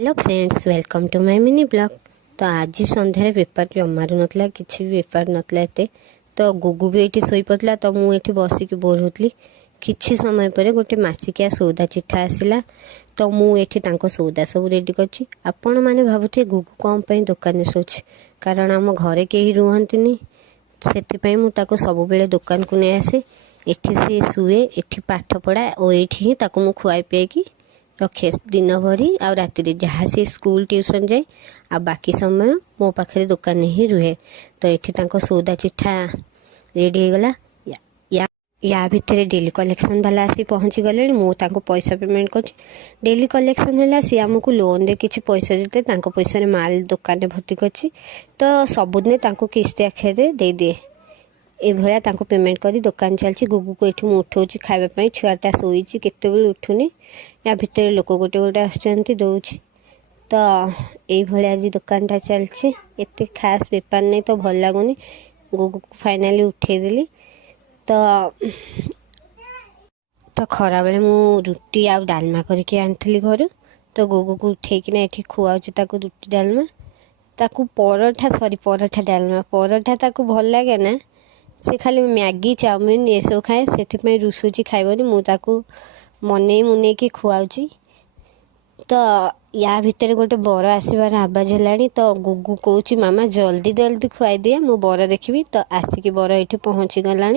Hello friends, welcome to my mini blog. तो आज सन्धार बेपार जमारू नाला किसी भी बेपार नाला एत। तो गुगु भी ये शोई पड़ा। तो मुझे बसिक बोर होती। किसी समय पर गोटे मसिकिया सौदा चिठा आसला। तो मुझे सौदा सब रेडी कर आपण मैंने भावुथे गुगु कौन पर दुकान शोच, कारण आम घरे कहीं रुहतनी से मुझे सब बेले दुकान को नहीं आसे। एठी से शुए, एठी पाठ पढ़ा और एठी ही मुझे खुआई पियाई रखे दिन भरी आ राति जहाँ सी स्कूल ट्यूशन जाए आ बाकी समय मो पाखे दुकान ही रुहे। तो ये सौदा चिठा रेडी हो गला। या भितर डेली कलेक्शन वाला आसी पहुँची गले। मुझे पैसा पेमेंट कर डेली कलेक्शन है सी आमको लोन रे किसी पैसा देते पैसा माल दुकान भर्ती कर। तो सबुदिन किस्ती आखिर दे दिए ये भाया पेमेंट करी दुकान चलती। गुगु को ये उठाऊँ खावाई छुआटा शोई केत उठुनी। या भितर लोक गोटे गोटे आसुँच दौर। तो ये आज दुकानटा चलती एत खास बेपार नहीं तो भल लगुनि। गुगु को फाइनाली उठेदेली। तो खरा बेले मु रुटी आ डालमा करके आनी घर। तो गुगु को उठेकिना ये खुआऊँ रुटी डालमा ताकू पराठा पराठा डालमा पराठा ताकू भल लगे ना। से खाली मैगी चाउमिन ये सब खाए से रुसुची खाइबनी। मुझे मनई मुने की खुआऊँ। तो या भितर गोटे बर आसबार आवाज है। तो गुगु कौच मामा जल्दी जल्दी खुआई दिए मु बर देखी। तो आसिक बर ये पहुँची गला।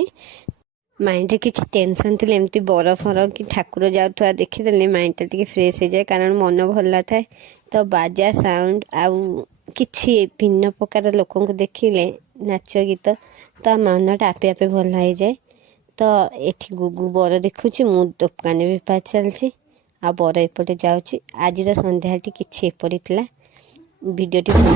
माइंड किसी टेंशन थी एमती बर फर कि ठाकुर जाऊा देखीदे माइंडटा टी फ्रेश हो जाए, कारण मन भल थाए। तो बाजा साउंड आउ कि भिन्न प्रकार लोक देखिले नाच गीत तो मनटा आपे आपे भल हो जाए। तो ये गुगु बर देखुची मु दुकान बेपार चलती आ बर एपटे जाऊँगी। आज सन्ध्या किसी एपरी थी भिडटी भल